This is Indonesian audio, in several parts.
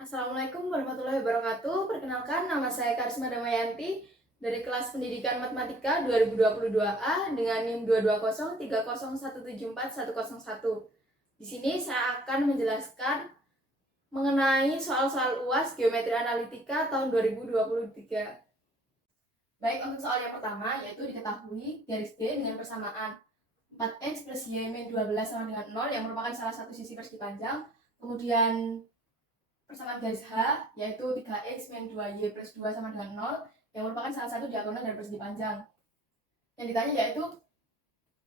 Assalamualaikum warahmatullahi wabarakatuh. Perkenalkan, nama saya Karisma Damayanti dari kelas Pendidikan Matematika 2022A dengan NIM 22030174101. Di sini saya akan menjelaskan mengenai soal-soal UAS Geometri Analitika tahun 2023. Baik, untuk soal yang pertama yaitu diketahui garis D dengan persamaan 4x plus y min 12 sama dengan 0 yang merupakan salah satu sisi persegi panjang. Kemudian persamaan garis H yaitu 3x min 2y plus 2 sama dengan 0 yang merupakan salah satu diagonal dari persegi panjang. Yang ditanya yaitu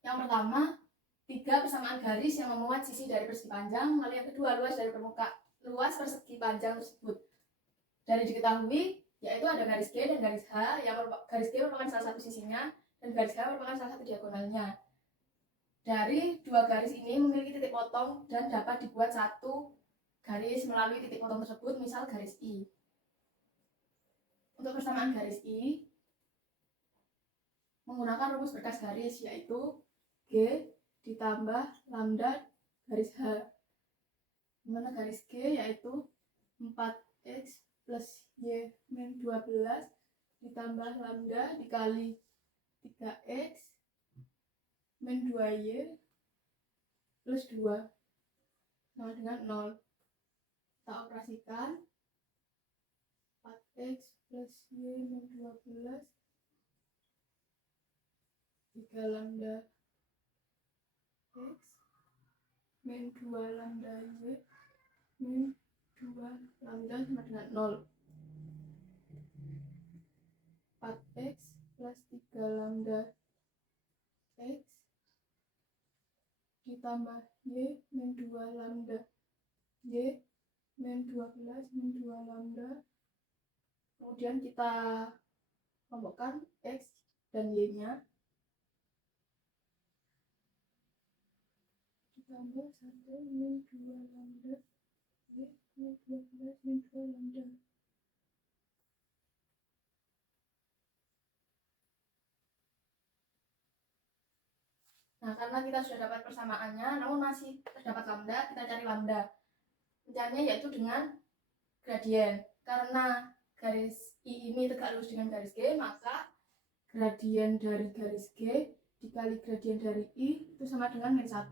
yang pertama 3 persamaan garis yang memuat sisi dari persegi panjang, lalu yang kedua luas persegi panjang tersebut. Dari diketahui yaitu ada garis G dan garis H, yang garis G merupakan salah satu sisinya dan garis H merupakan salah satu diagonalnya. Dari dua garis ini memiliki titik potong dan dapat dibuat satu garis melalui titik potong tersebut, misal garis I. Untuk persamaan garis I menggunakan rumus berkas garis yaitu G ditambah lambda garis H, dimana garis G yaitu 4x plus y min 12 ditambah lambda dikali 3x min 2y plus 2 sama dengan 0. Kita operasikan 4x plus y min 12 3 lambda x min 2 lambda y min 2 lambda sama dengan 0. 4x plus 3 lambda x ditambah y min 2 lambda y min 12 min 2 lambda. Kemudian kita kelompokkan x dan y nya ditambah 1 min 2 lambda y min 12 min 2 lambda. Nah, karena kita sudah dapat persamaannya namun masih terdapat lambda, kita cari lambda. Caranya yaitu dengan gradien. Karena garis I ini tegak lurus dengan garis G, maka gradien dari garis G dikali gradien dari I itu sama dengan min 1.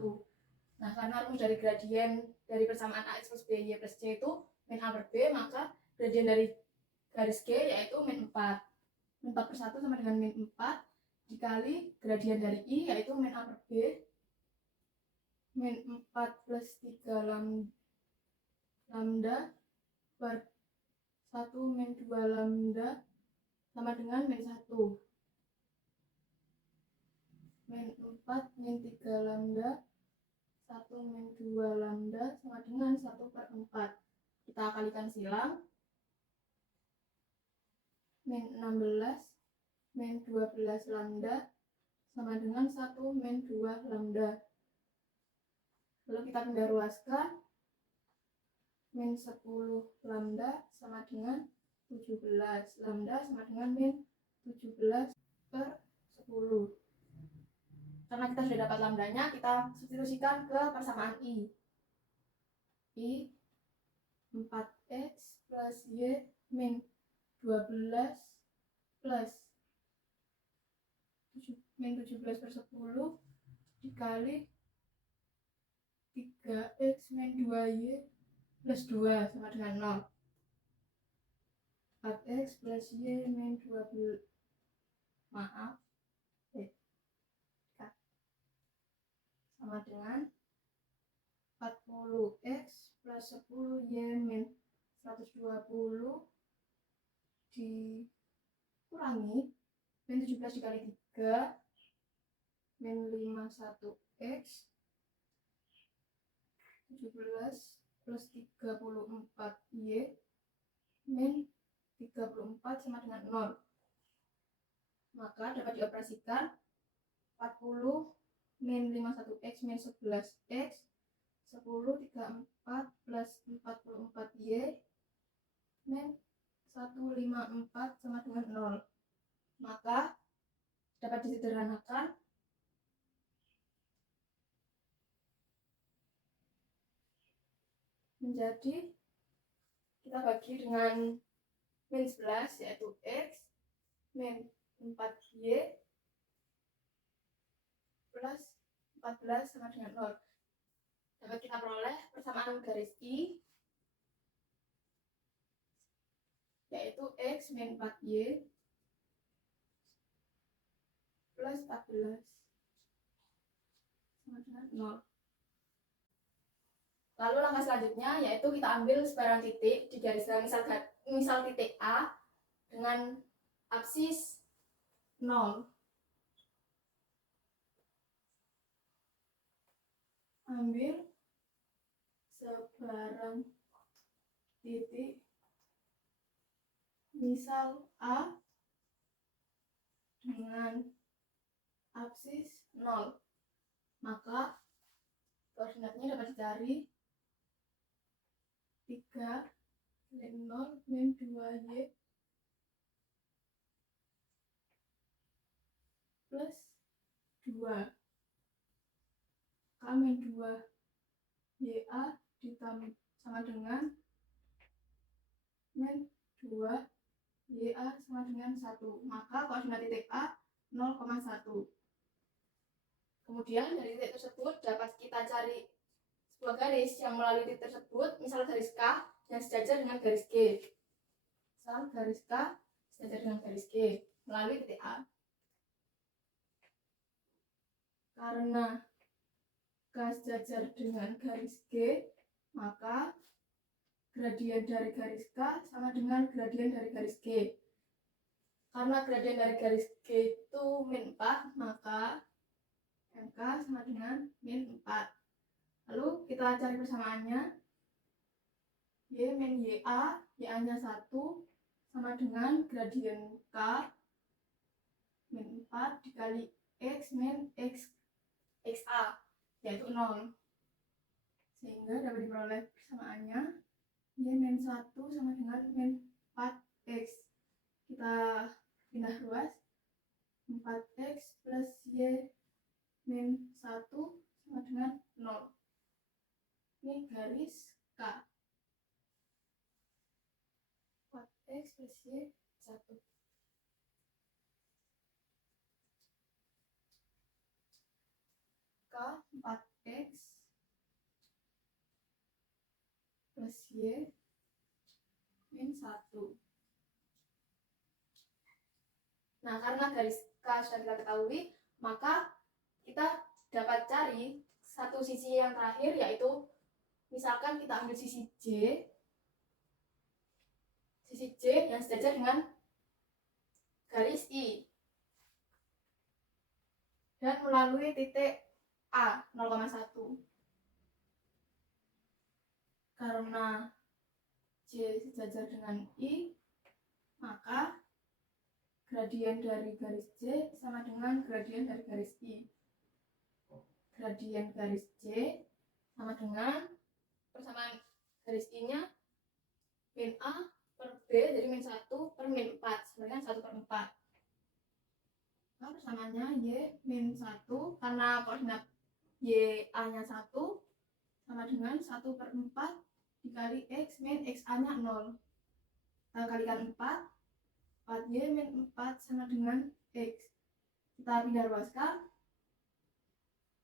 Nah, karena rumus dari gradien dari persamaan AX plus BY plus C itu min A per B, maka gradien dari garis G yaitu min 4. Min 4 per 1 sama dengan min 4 dikali gradien dari I yaitu min A per B min 4 plus 3 lambda per 1 min 2 lambda sama dengan min 1. Min 4 min 3 lambda 1 min 2 lambda sama dengan 1 per 4. Kita kalikan silang. Min 16 min 12 lambda sama dengan 1 min 2 lambda. Lalu kita pindah ruaskan. Min 10 lambda sama dengan 17 lambda sama dengan min 17 per 10. Karena kita sudah dapat lambdanya, kita substitusikan ke persamaan I. I 4x plus y min 12 plus min 17 per 10 dikali 3x min 2y plus 2 sama dengan 0. 4x plus y min 12 sama dengan 40x plus 10 y min 120 dikurangi min 17 dikali 3 min 51x 17 plus 34 y min 34 sama dengan 0. Maka dapat dioperasikan 40 min 51x min 11x 10 34 plus 44y min 154 sama dengan 0. Maka dapat disederhanakan menjadi kita bagi dengan min 11, yaitu X min 4Y plus 14 sama dengan 0. Dapat kita peroleh persamaan garis I, yaitu X min 4Y plus 14 sama dengan 0. Lalu langkah selanjutnya yaitu kita ambil sebarang titik di garis misal titik A dengan absis 0. Ambil sebarang titik misal A dengan absis 0. Maka koordinatnya dapat dicari 3 min 0 min 2Y plus 2 K min 2 YA ditambah sama dengan min 2 YA sama dengan 1. Maka koordinat titik A 0,1. Kemudian dari titik tersebut dapat kita cari sebuah garis yang melalui titik tersebut, misal garis K yang sejajar dengan garis G. Misal garis K sejajar dengan garis G melalui titik A. Karena K sejajar dengan garis G, maka gradien dari garis K sama dengan gradien dari garis G. Karena gradien dari garis G itu min 4, maka MK sama dengan min 4. Lalu kita cari persamaannya. Y min YA, YA-nya 1 sama dengan gradien K min 4 dikali X min XA, yaitu 0. Sehingga dapat diperoleh persamaannya Y min 1 sama dengan min 4X. Kita pindah ruas, 4X plus Y min 1 sama dengan 0. Ini garis K. 4X plus Y 1. K 4X plus Y min 1. Nah, karena garis K sudah kita ketahui, maka kita dapat cari satu sisi yang terakhir, yaitu misalkan kita ambil sisi J yang sejajar dengan garis I dan melalui titik A 0,1. Karena J sejajar dengan I, maka gradien dari garis J sama dengan gradien dari garis I. Gradien garis J sama dengan persamaan garis I-nya min A per B, jadi min 1 per min 4, sebenarnya 1 per 4. Nah, persamaannya Y min 1, karena koordinat YA-nya 1 sama dengan 1 per 4 dikali X min XA-nya 0. Kita kalikan 4, 4Y min 4 sama dengan X. Kita pindah ruaskan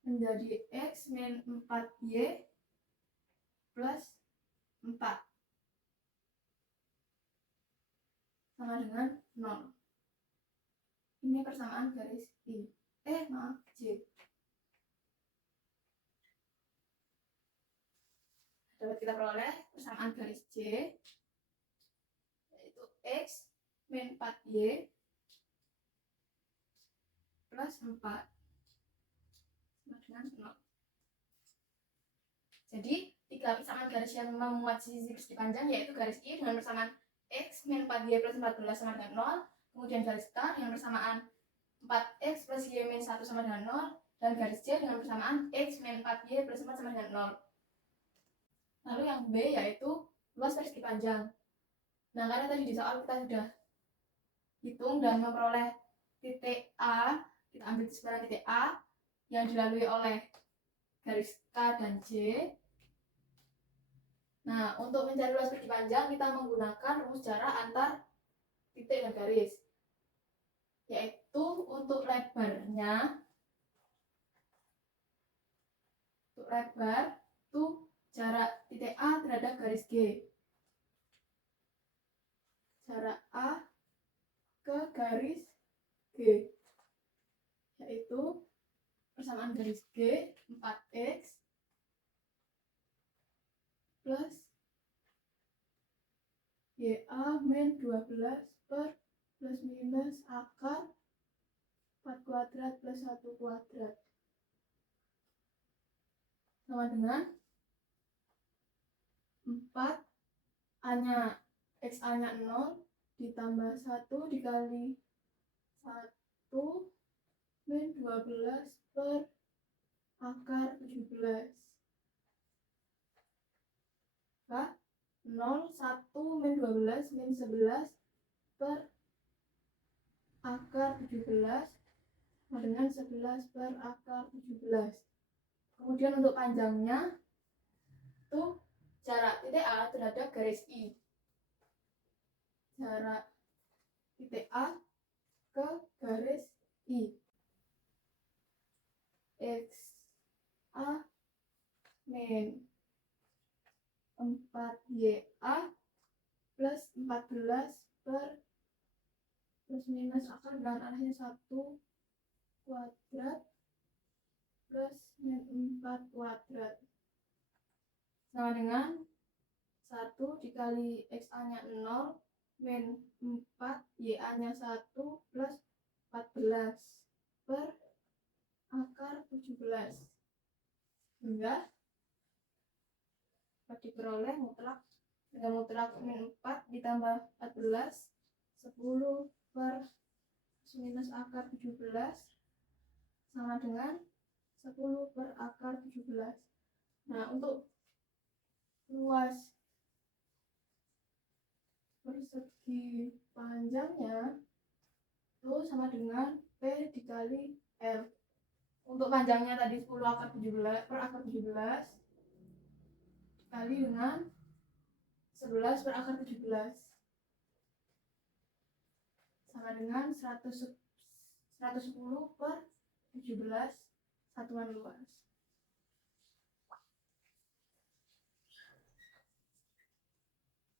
menjadi X min 4Y plus 4 sama dengan 0. Ini persamaan garis I. J. Dapat kita peroleh persamaan garis J, yaitu X min 4Y plus 4 sama dengan 0. Jadi, tiga persamaan garis yang memuat sisi persegi panjang, yaitu garis I dengan persamaan X min 4Y plus 14 sama dengan 0, kemudian garis K dengan persamaan 4X plus Y min 1 sama dengan 0, dan garis J dengan persamaan X min 4Y plus 4 sama dengan 0. Lalu yang B yaitu luas persegi panjang. Nah, karena tadi di soal kita sudah hitung dan memperoleh titik A, kita ambil sebarang titik A yang dilalui oleh garis K dan J. Nah, untuk mencari luas persegi panjang kita menggunakan rumus jarak antar titik dan garis, yaitu untuk lebar itu jarak titik A terhadap garis G. Jarak A ke garis G, yaitu persamaan garis G 4x plus YA min 12 per plus minus akar 4 kuadrat plus 1 kuadrat sama dengan 4 A-nya X A-nya 0 ditambah 1 dikali 1 min 12 per akar 17. Nah, 0, 1 min 12 min 11 per akar 17 sama dengan 11 per akar 17. Kemudian untuk panjangnya tuh jarak titik A terhadap garis I. Jarak titik A ke garis I. X A min 4YA plus 14 per plus minus akar dengan arahnya 1 kuadrat plus min 4 kuadrat sama dengan 1 dikali X A-nya 0 min 4 YA-nya 1 plus 14 per akar 17 hingga dapat diperoleh mutlak dengan mutlak min 4 ditambah 14 10 per minus akar 17 sama dengan 10 per akar 17. Nah, untuk luas persegi panjangnya itu sama dengan P dikali L. Untuk panjangnya tadi 10 akar 17 per akar 17 dikali dengan 11 per akar 17 sama dengan 110 per 17 satuan luas.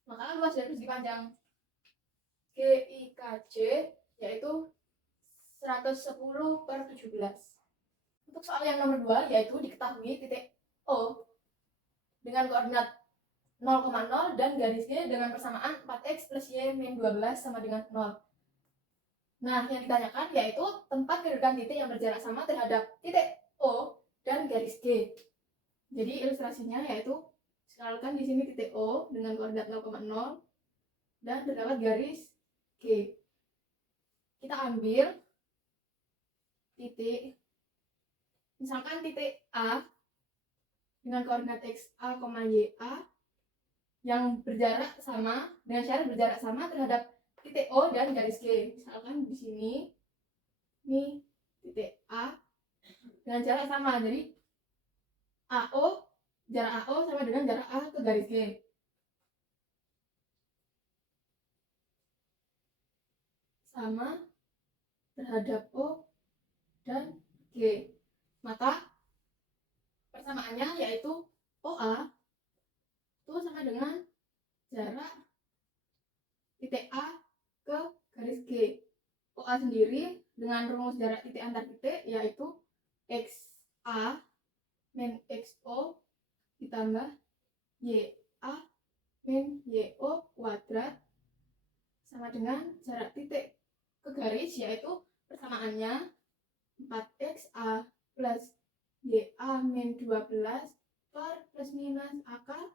Maka luas dari persegi panjang GIKJ yaitu 110 per 17. Untuk soal yang nomor 2 yaitu diketahui titik O dengan koordinat 0,0 dan garis G dengan persamaan 4x plus Y min 12 sama dengan 0. Nah, yang ditanyakan yaitu tempat kedudukan titik yang berjarak sama terhadap titik O dan garis G. Jadi ilustrasinya yaitu misalkan di sini titik O dengan koordinat 0,0 dan terdapat garis G. Kita ambil titik, misalkan titik A dengan koordinat X A, Y A yang berjarak sama dengan syarat berjarak sama terhadap titik O dan garis G. Misalkan di sini ini titik A dengan jarak sama, jadi jarak AO sama dengan jarak A ke garis G. Sama terhadap O dan G. Maka persamaannya yaitu OA itu sama dengan jarak titik A ke garis G. OA sendiri dengan rumus jarak titik antar titik yaitu XA min XO ditambah YA min YO kuadrat sama dengan jarak titik ke garis yaitu persamaannya 4XA plus YA min 12 per plus minus akar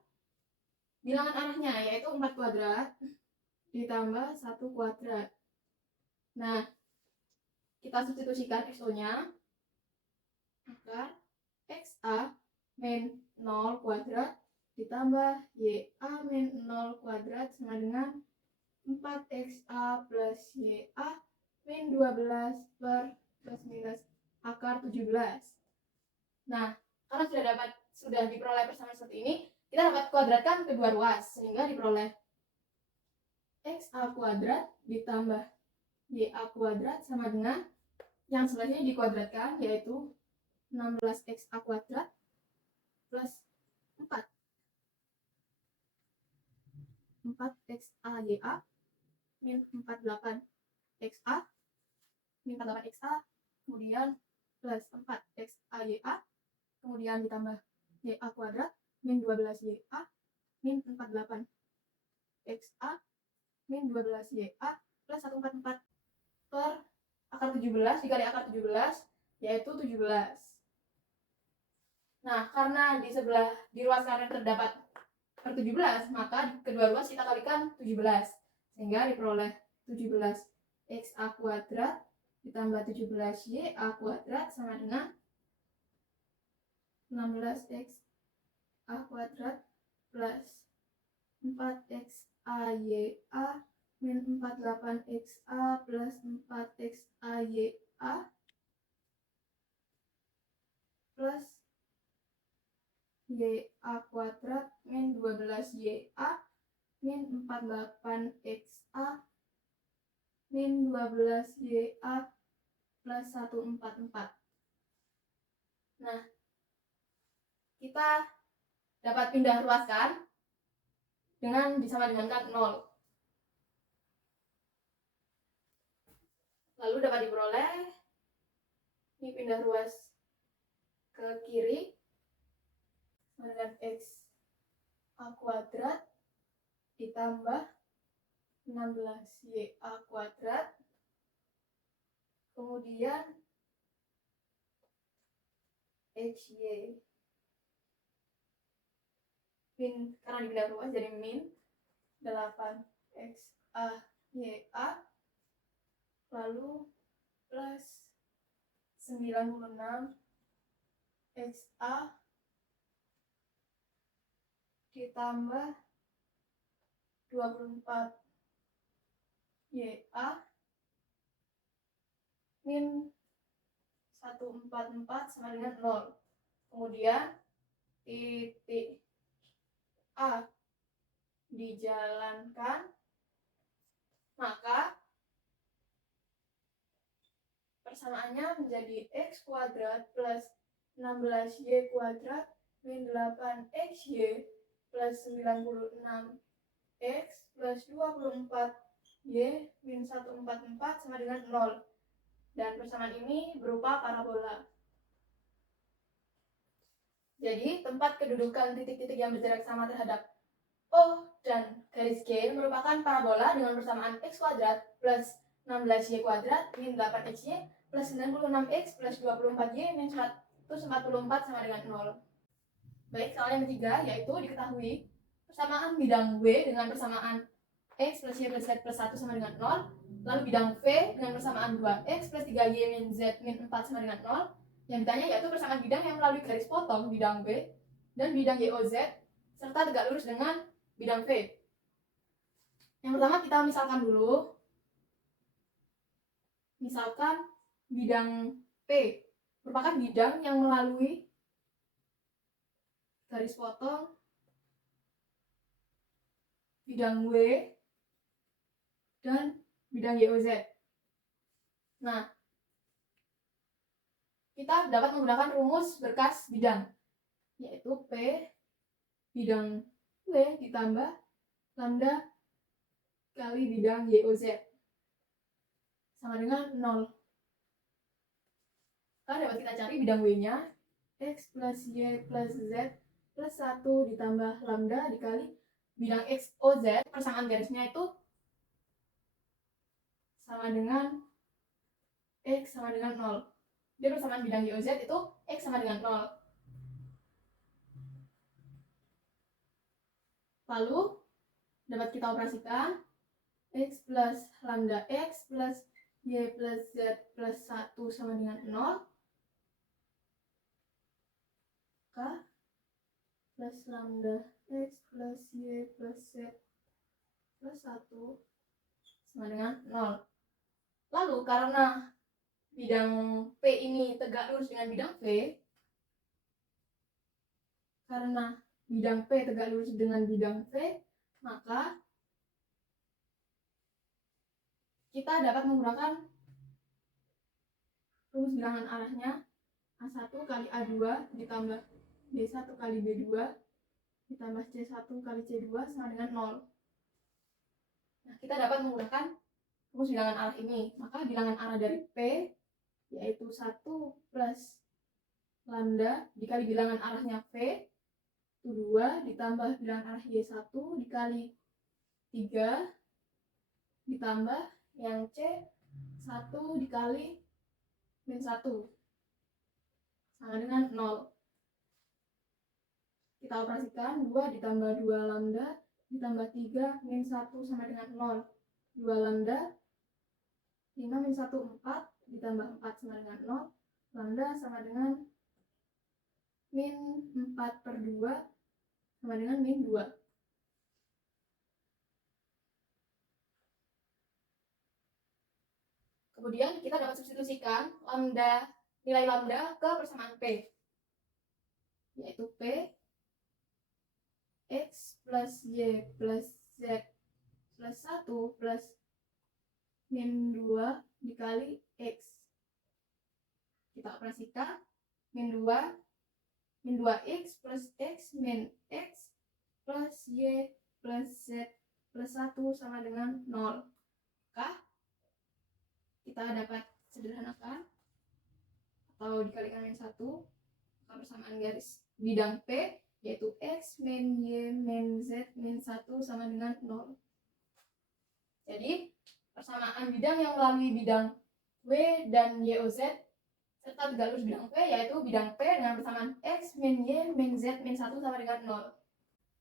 bilangan arahnya yaitu 4 kuadrat ditambah 1 kuadrat. Nah, kita substitusikan XO-nya, maka XA min 0 kuadrat ditambah YA min 0 kuadrat sama dengan 4XA plus YA min 12 per plus minus akar 17. Nah, karena sudah diperoleh persamaan seperti ini, kita dapat kuadratkan kedua ruas, sehingga diperoleh XA kuadrat ditambah YA kuadrat sama dengan yang sebelahnya dikuadratkan, yaitu 16XA kuadrat plus 4XA YA min 48XA min 48XA kemudian plus 4XA YA kemudian ditambah YA kuadrat min 12YA min 48XA min 12YA plus 144 per akar 17 dikali akar 17 yaitu 17. Nah, karena di ruas kanan terdapat per 17, maka di kedua ruas kita kalikan 17, sehingga diperoleh 17XA kuadrat ditambah 17YA kuadrat sama dengan 16XA kuadrat plus 4XA YA min 48XA plus 4XA YA plus YA kuadrat min 12YA min 48XA min 12YA plus 144. Nah, kita dapat pindah ruaskan dengan disama dengankan 0. Lalu dapat diperoleh ini pindah ruas ke kiri dengan X A kuadrat ditambah 16YA kuadrat kemudian XY min, karena dipindah ruas jadi min 8XA YA lalu plus 96XA ditambah 24 YA min 144 sama dengan 0. Kemudian titik A dijalankan, maka persamaannya menjadi X kuadrat plus 16Y kuadrat min 8XY plus 96X plus 24Y min 144 sama dengan 0. Dan persamaan ini berupa parabola. Jadi, tempat kedudukan titik-titik yang berjarak sama terhadap O dan garis G merupakan parabola dengan persamaan X kuadrat plus 16Y kuadrat min 8XY plus 96X plus 24Y min 144 sama dengan 0. Baik, soal yang ketiga yaitu diketahui persamaan bidang W dengan persamaan X plus Y plus Z plus 1 sama dengan 0. Lalu bidang V dengan persamaan 2X plus 3Y min Z min 4 sama dengan 0. Yang ditanya yaitu persamaan bidang yang melalui garis potong bidang W dan bidang YOZ serta tegak lurus dengan bidang V. Yang pertama kita misalkan dulu. Misalkan bidang P merupakan bidang yang melalui garis potong bidang W dan bidang YOZ. Nah, kita dapat menggunakan rumus berkas bidang, yaitu P bidang W ditambah lambda kali bidang YOZ sama dengan 0. Kan dapat kita cari bidang W-nya X plus Y plus Z plus 1 ditambah lambda dikali bidang XOZ, persamaan garisnya itu sama dengan X sama dengan 0. Jadi persamaan bidang YOZ itu X sama dengan 0. Lalu dapat kita operasikan X plus lambda X plus Y plus Z plus 1 sama dengan 0. K plus lambda X plus Y plus Z plus 1 sama dengan 0. Lalu karena bidang P ini tegak lurus dengan bidang V, karena bidang P tegak lurus dengan bidang V, maka kita dapat menggunakan rumus bilangan arahnya A1 kali A2 ditambah B1 kali B2 ditambah C1 kali C2 sama dengan 0. Nah, kita dapat menggunakan rumus bilangan arah ini. Maka bilangan arah dari P yaitu 1 plus lambda dikali bilangan arahnya V itu 2 ditambah bilangan arah Y1 dikali 3 ditambah yang C 1 dikali min 1 sama dengan 0. Kita operasikan 2 ditambah 2 lambda ditambah 3 min 1 sama dengan 0. 2 lambda 5 min 1 4 ditambah 4 sama dengan 0. Lambda sama dengan min 4 per 2 sama dengan min 2. Kemudian kita dapat substitusikan nilai lambda ke persamaan P, yaitu P X plus Y plus Z plus 1 plus min 2 dikali X. Kita operasikan min 2X plus X min X plus Y plus Z plus 1 sama dengan 0. Maka kita dapat sederhanakan atau dikalikan min 1, maka persamaan garis bidang P yaitu X min Y min Z min 1 sama dengan 0. Jadi persamaan bidang yang melalui bidang W dan YOZ serta tegak lurus bidang P yaitu bidang P dengan persamaan X min Y min Z min 1 sama dengan 0.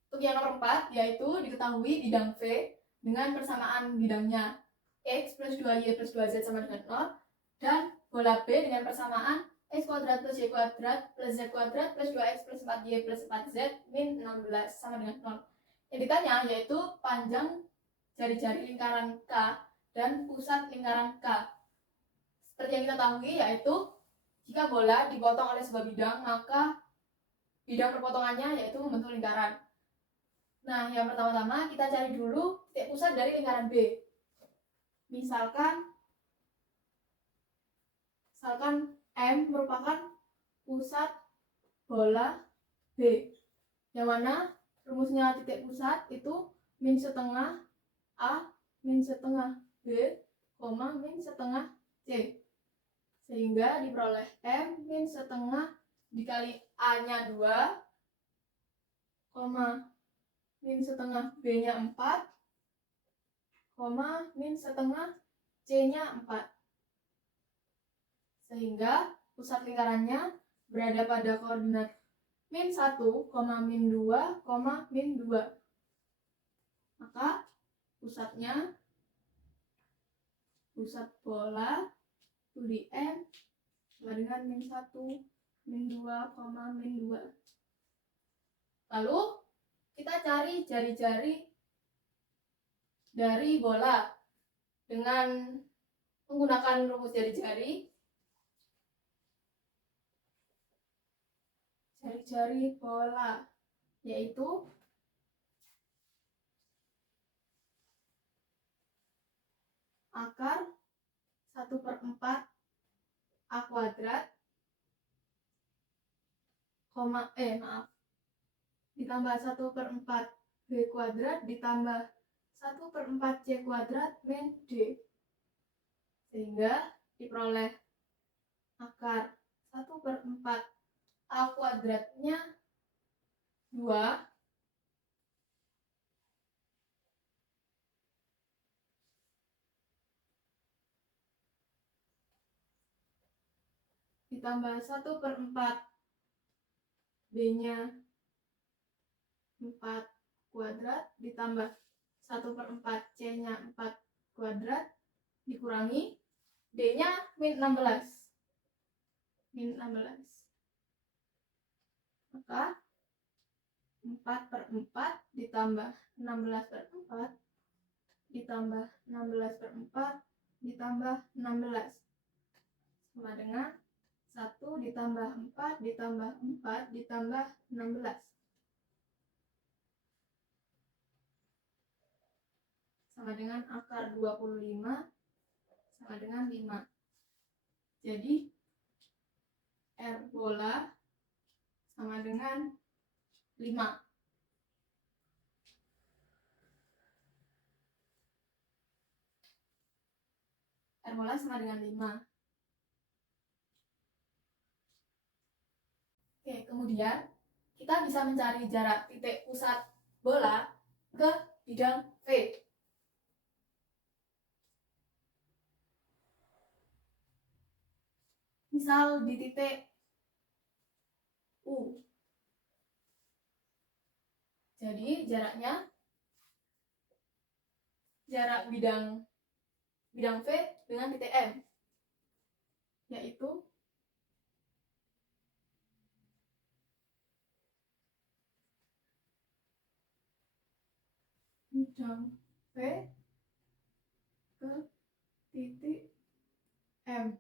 Untuk yang nomor 4 yaitu diketahui bidang V dengan persamaan bidangnya X plus 2Y plus 2Z sama dengan 0 dan bola B dengan persamaan X kuadrat plus Y kuadrat plus Z kuadrat plus 2X plus 4Y plus 4Z min 16 sama dengan 0. Yang ditanya yaitu panjang jari-jari lingkaran K dan pusat lingkaran K. Seperti yang kita tahu yaitu jika bola dipotong oleh sebuah bidang, maka bidang perpotongannya yaitu membentuk lingkaran. Nah, yang pertama-tama kita cari dulu titik pusat dari lingkaran B. Misalkan M merupakan pusat bola B, yang mana rumusnya titik pusat itu min setengah A min setengah B, min setengah C, sehingga diperoleh M min setengah dikali A-nya 2, min setengah B-nya 4, min setengah C-nya 4. Sehingga pusat lingkarannya berada pada koordinat min 1, min 2, min 2. Maka pusat bola itu di M sama dengan min 1, min 2, min 2. Lalu kita cari jari-jari dari bola dengan menggunakan rumus jari-jari bola, yaitu akar 1/4 A kuadrat ditambah 1/4 B kuadrat ditambah 1/4 C kuadrat min D, sehingga diperoleh akar 1/4 A kuadratnya 2 ditambah 1/4 B-nya 4 kuadrat ditambah 1/4 C-nya 4 kuadrat dikurangi D-nya min 16. Maka 4/4 ditambah 16/4 ditambah 16/4 ditambah 16 sama dengan 1 ditambah 4 ditambah 4 ditambah 16. sama dengan akar 25 sama dengan 5. Jadi R bola sama dengan 5. R bola sama dengan 5. Oke, kemudian kita bisa mencari jarak titik pusat bola ke bidang V. Misal di titik U. Jadi jaraknya, jarak bidang V dengan titik M, yaitu bidang V ke titik M.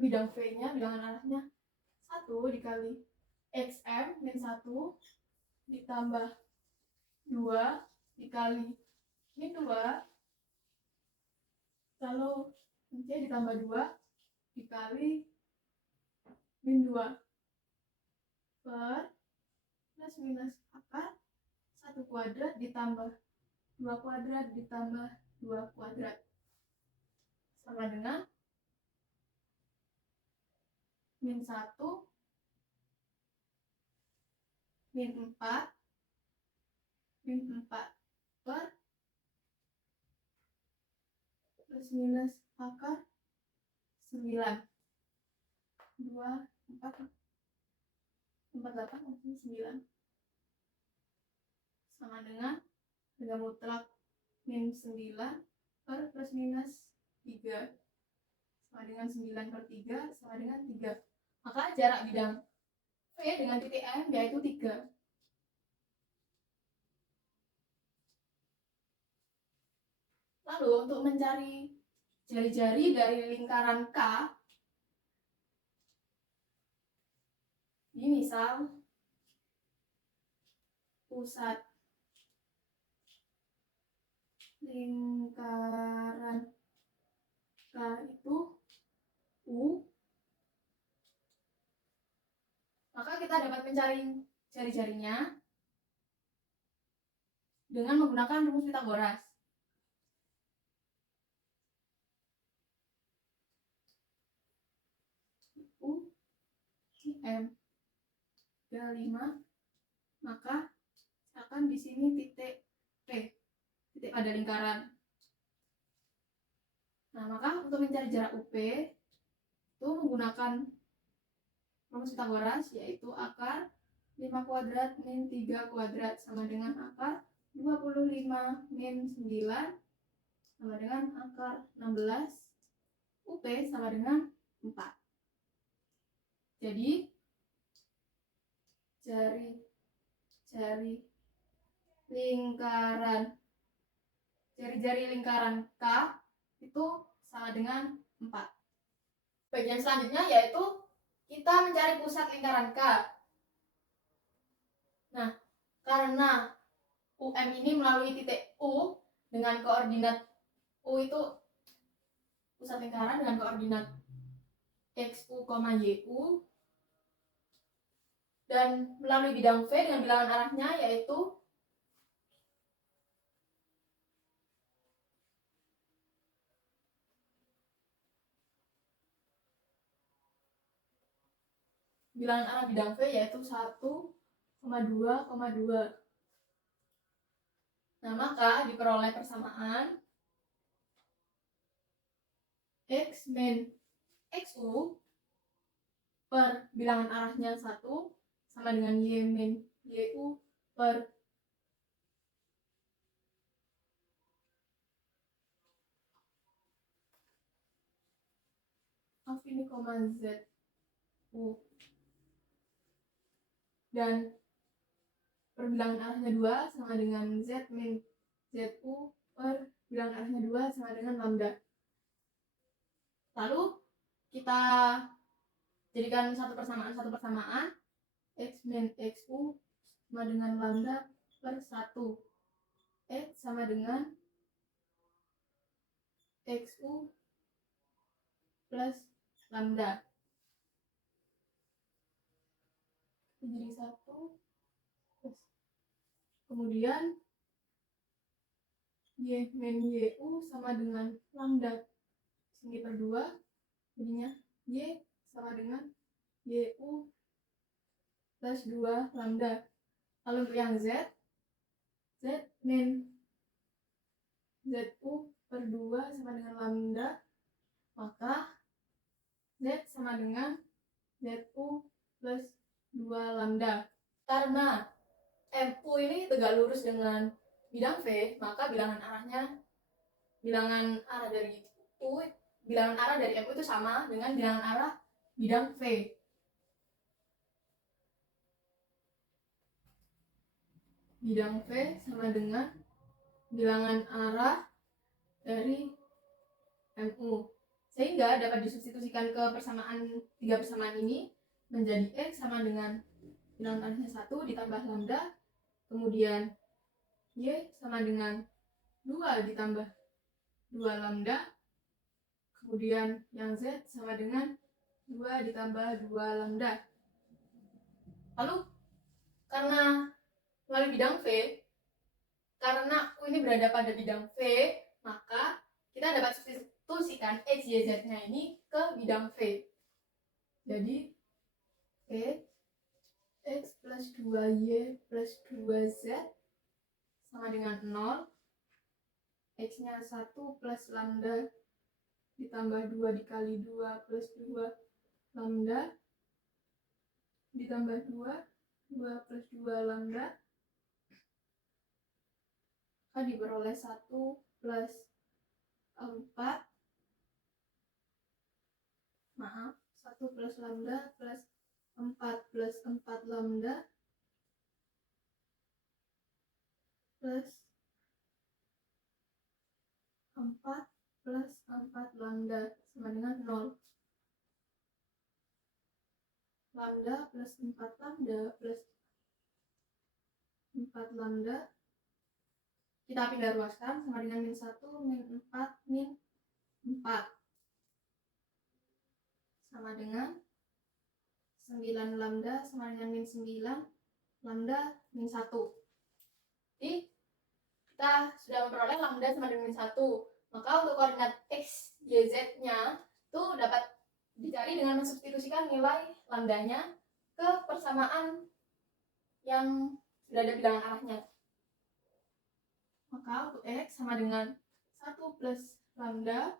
Bidang V-nya, bilangan arahnya 1 dikali XM min 1 ditambah 2 dikali min 2, lalu nanti ditambah 2 dikali min 2 per plus minus akar 1 kuadrat ditambah 2 kuadrat ditambah 2 kuadrat sama dengan min 1 min 4 per plus minus akar 9. 2, 4, 8, 9 sama dengan harga mutlak min 9 per plus minus 3 sama dengan 9 per 3 sama dengan 3. Maka jarak bidang V dengan titik M yaitu 3. Lalu untuk mencari jari-jari dari lingkaran K, ini misal pusat lingkaran K itu U, maka kita dapat mencari jari-jarinya dengan menggunakan rumus Pitagoras. U M 5, maka akan di sini titik P, titik pada lingkaran. Nah, maka untuk mencari jarak UP itu menggunakan rumus Pitagoras, yaitu akar 5 kuadrat min 3 kuadrat sama dengan akar 25 min 9 sama dengan akar 16. UP sama dengan 4. Jadi jari-jari lingkaran K itu sama dengan 4. Bagian selanjutnya yaitu kita mencari pusat lingkaran K. Nah, karena UM ini melalui titik U dengan koordinat U itu pusat lingkaran dengan koordinat XU, YU, dan melalui bidang V dengan bilangan arahnya yaitu bilangan arah bidang V yaitu 1,2,2. Nah, maka diperoleh persamaan X min XU per bilangan arahnya 1 sama dengan Y min YU per ini ZU, dan perbilangan arahnya 2 sama dengan Z min ZU per bilangan arahnya 2 sama dengan lambda. Lalu kita jadikan satu persamaan X min XU sama dengan lambda per 1. X sama dengan XU plus lambda. Jadi 1 plus. Kemudian Y min YU sama dengan lambda. Sini per 2. Jadinya Y sama dengan YU plus 2 lambda. Lalu untuk yang Z min ZU per 2 sama dengan lambda, maka Z sama dengan ZU plus 2 lambda. Karena MU ini tegak lurus dengan bidang V, maka bilangan arah dari MU itu sama dengan bilangan arah bidang V. Bidang V sama dengan bilangan arah dari MU. Sehingga dapat disubstitusikan ke tiga persamaan ini menjadi X sama dengan bilangan arahnya 1 ditambah lambda, kemudian Y sama dengan 2 ditambah 2 lambda, kemudian yang Z sama dengan 2 ditambah 2 lambda. Lalu karena melalui bidang V, karena U ini berada pada bidang V, maka kita dapat substitusikan X, Y, Z-nya ini ke bidang V. Jadi V X plus 2Y plus 2Z sama dengan 0. X-nya 1 plus lambda ditambah 2 dikali 2 plus 2 lambda ditambah 2 plus 2 lambda, akan diperoleh 1 plus 4 1 plus lambda plus 4 plus 4 lambda plus 4 plus 4 lambda sama dengan 0. Lambda plus 4 lambda plus 4 lambda kita pindah ruaskan sama dengan min 1 min 4 min 4 sama dengan 9 lambda sama dengan min 9 lambda min 1. Jadi kita sudah memperoleh lambda sama dengan min 1. Maka untuk koordinat X, Y, Z-nya itu dapat dicari dengan mensubstitusikan nilai lambdanya ke persamaan yang sudah ada bilangan arahnya. Maka untuk X sama dengan 1 plus lambda,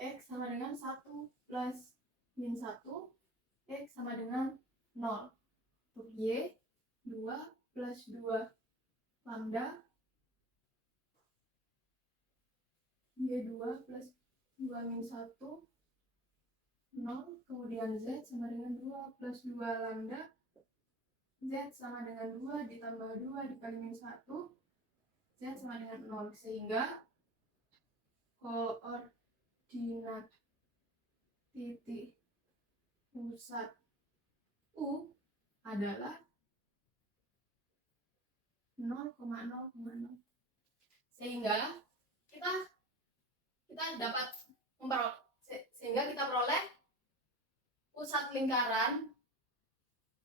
X sama dengan 1 plus min 1, X sama dengan 0. Untuk Y, 2 plus 2 lambda, Y2 plus 2 min 1, 0. Kemudian Z sama dengan 2 plus 2 lambda, Z sama dengan 2 ditambah 2 dikali min 1, Z sama dengan 0. Sehingga koordinat titik pusat U adalah 0,0,0. Sehingga kita peroleh pusat lingkaran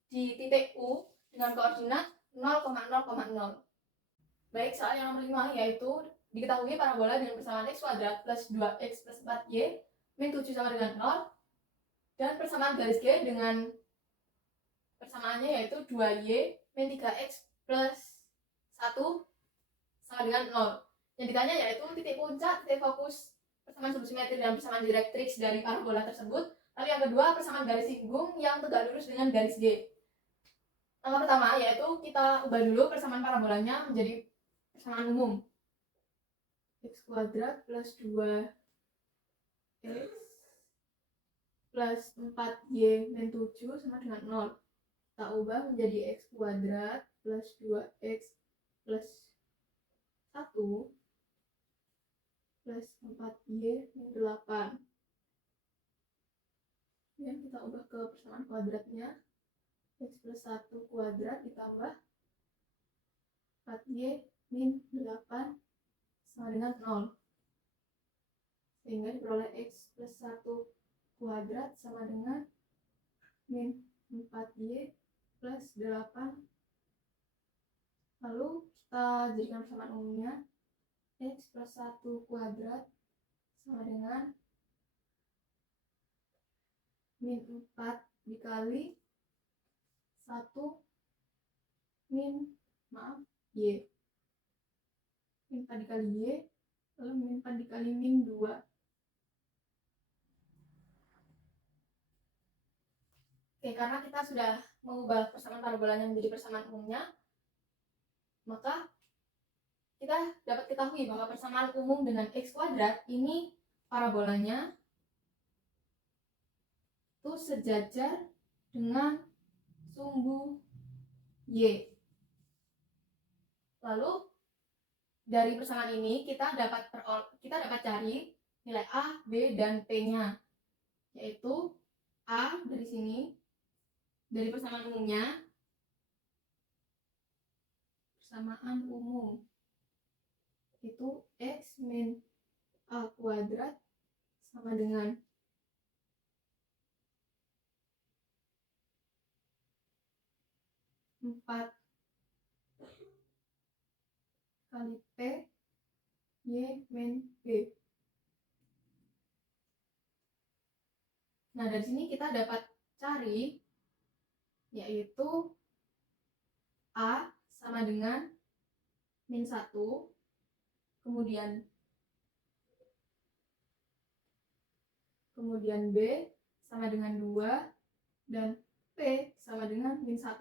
di titik U dengan koordinat 0,0,0. Baik, soal yang nomor 5 yaitu diketahui parabola dengan persamaan x kuadrat plus 2x plus 4y min 7 sama dengan 0, dan persamaan garis G dengan persamaannya yaitu 2y min 3x plus 1 sama dengan 0. Yang ditanya yaitu titik puncak, titik fokus persamaan subsimetri dan persamaan direktrix dari parabola tersebut. Lalu yang kedua, persamaan garis singgung yang tegak lurus dengan garis G. Langkah pertama yaitu kita ubah dulu persamaan parabolanya menjadi persamaan umum. X kuadrat plus 2x plus 4y min 7 sama dengan 0. Kita ubah menjadi x kuadrat plus 2x plus 1 plus 4y min 8. Dan kita ubah ke persamaan kuadratnya, x plus 1 kuadrat ditambah 4Y min 8 sama dengan 0. Sehingga diperoleh X plus 1 kuadrat sama dengan min 4Y plus 8. Lalu kita jadikan persamaan umumnya. X plus 1 kuadrat sama dengan min 4 dikali 1 Y. Min 4 dikali Y, lalu min 4 dikali min 2. Oke, karena kita sudah mengubah persamaan parabolanya menjadi persamaan umumnya, maka kita dapat ketahui bahwa persamaan umum dengan X kuadrat ini parabolanya itu sejajar dengan sumbu Y. Lalu dari persamaan ini kita dapat cari nilai A, B, dan P-nya, yaitu A dari sini, dari persamaan umumnya, persamaan umum itu X min A kuadrat sama dengan 4 kali P Y min B. Nah, dari sini kita dapat cari yaitu A sama dengan min 1, kemudian B sama dengan 2, dan P sama dengan min 1.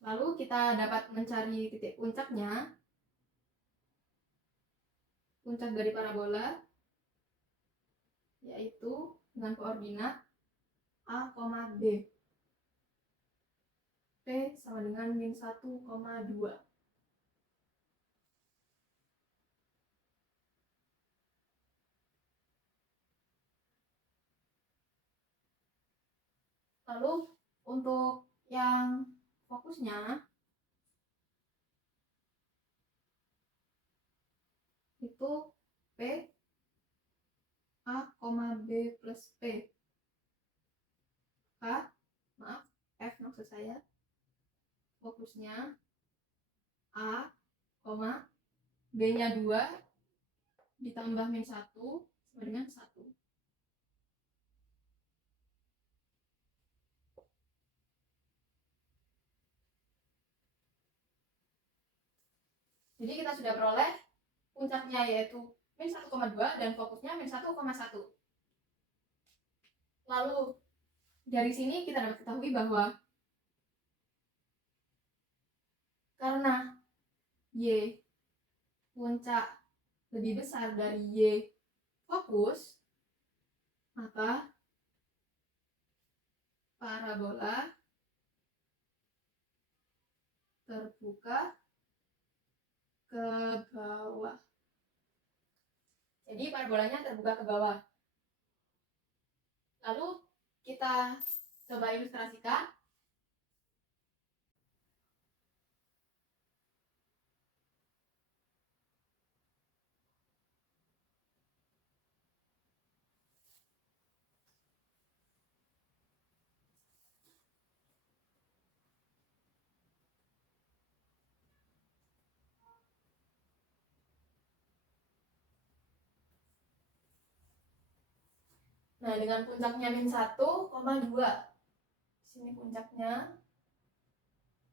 Lalu kita dapat mencari titik puncaknya. Puncak dari parabola yaitu dengan koordinat A, B. P sama dengan min 1,2. Lalu untuk yang fokusnya itu P A, B plus P. F maksud saya. Fokusnya A, B-nya 2 ditambah min 1 sama dengan 1. Jadi kita sudah peroleh puncaknya yaitu min 1,2 dan fokusnya min 1,1. Lalu dari sini kita dapat ketahui bahwa karena Y puncak lebih besar dari Y fokus, maka parabola terbuka ke bawah. Jadi parabolanya terbuka ke bawah. Lalu kita coba ilustrasikan. Nah, dengan puncaknya min 1,2. Di sini puncaknya.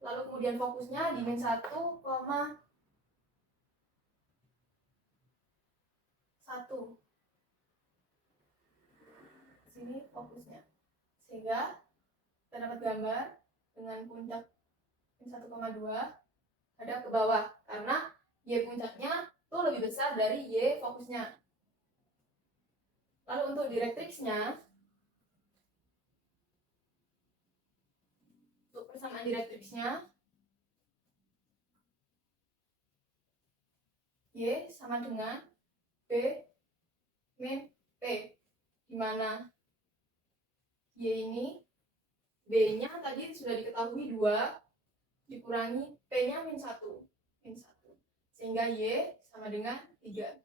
Lalu kemudian fokusnya di min 1,1. Di sini fokusnya. Sehingga kita dapat gambar dengan puncak min 1,2 ada ke bawah karena Y puncaknya tuh lebih besar dari Y fokusnya. Lalu untuk direktriksnya, untuk persamaan direktriksnya, Y sama dengan B min P, di mana Y ini B-nya tadi sudah diketahui 2 dikurangi P-nya min 1. Sehingga Y sama dengan 3.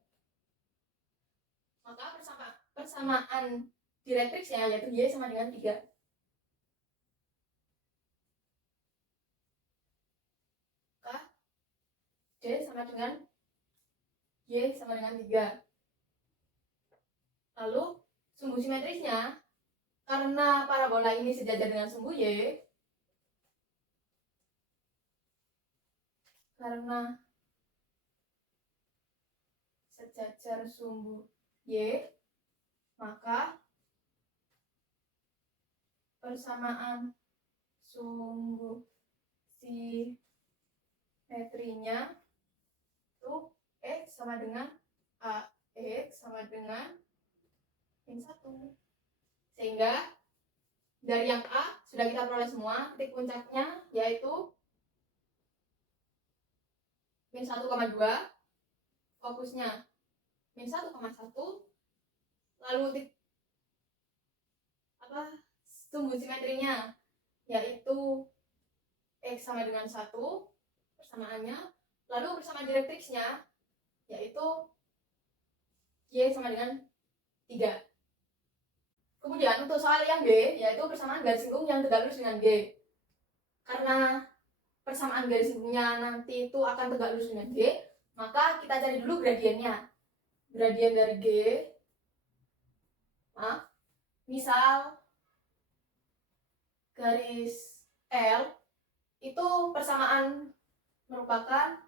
Maka persamaan direktriksnya yaitu Y sama dengan 3. Maka D sama dengan Y sama dengan 3. Lalu sumbu simetrisnya, karena parabola ini sejajar dengan sumbu Y, karena sejajar sumbu Y, maka persamaan sumbu simetrinya itu X sama dengan AX sama dengan min 1. Sehingga dari yang A sudah kita peroleh semua, titik puncaknya yaitu min 1,2, fokusnya min 1,1, lalu sumbu simetrinya yaitu X sama dengan 1 persamaannya, lalu persamaan direktriksnya yaitu Y sama dengan 3. Kemudian untuk soal yang B, yaitu persamaan garis singgung yang tegak lurus dengan G. Karena persamaan garis singgungnya nanti itu akan tegak lurus dengan G, maka kita cari dulu gradiennya. Gradien dari G, misal garis L itu persamaan merupakan,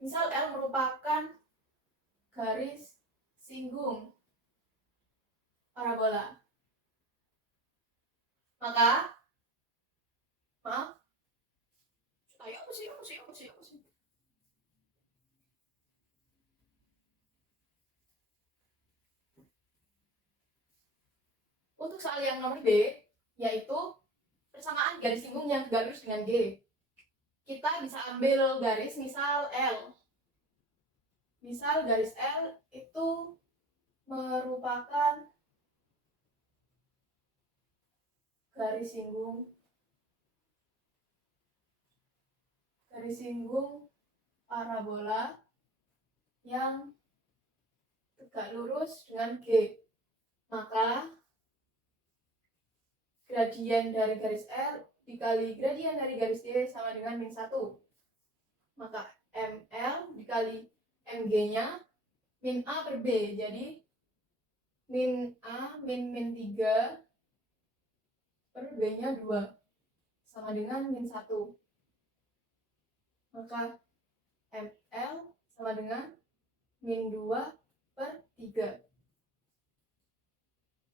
misal L merupakan garis singgung parabola, maka untuk soal yang nomor B, yaitu persamaan garis singgung yang tegak lurus dengan G, kita bisa ambil garis misal L. Misal garis L itu merupakan garis singgung parabola yang tegak lurus dengan G. Maka gradien dari garis L dikali gradien dari garis G sama dengan min 1. Maka ML dikali MG-nya min A per B. Jadi min A min 3 per B-nya 2 sama dengan min 1. Maka ML sama dengan min 2 per 3.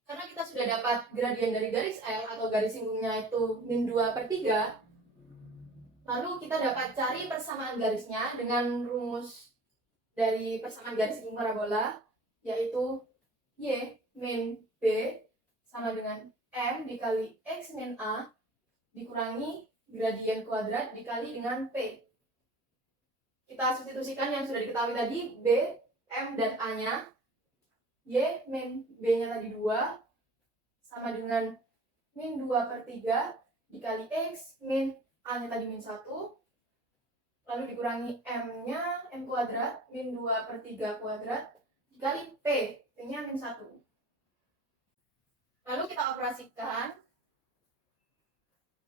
Karena kita sudah dapat gradien dari garis L atau garis singgungnya itu min 2 per 3, lalu kita dapat cari persamaan garisnya dengan rumus dari persamaan garis singgung parabola, yaitu Y min B sama dengan M dikali X min A dikurangi gradien kuadrat dikali dengan P. Kita substitusikan yang sudah diketahui tadi, B, M, dan A-nya. Y min B-nya tadi 2 sama dengan min 2 per 3 dikali X min A-nya tadi min 1, lalu dikurangi M-nya, M kuadrat, min 2 per 3 kuadrat dikali P, P-nya min 1. Lalu kita operasikan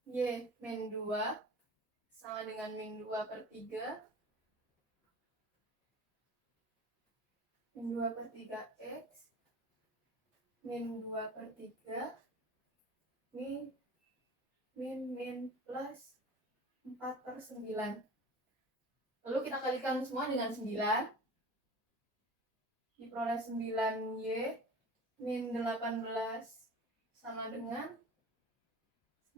Y min 2 sama dengan min 2 per 3 min 2 per 3 X min 2 per 3 min plus 4 per 9. Lalu kita kalikan semua dengan 9, diperoleh 9Y min 18 sama dengan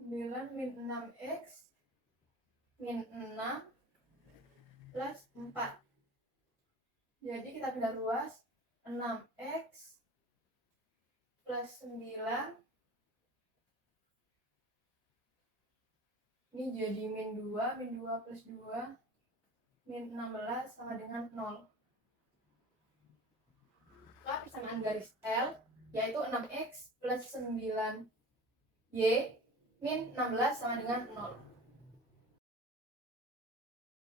9 min 6X min 6 plus 4. Jadi kita pindah ruas, 6X plus 9 ini jadi min 2 plus 2 min 16 sama dengan 0. Maka persamaan garis L yaitu 6x plus 9y min 16 sama dengan 0.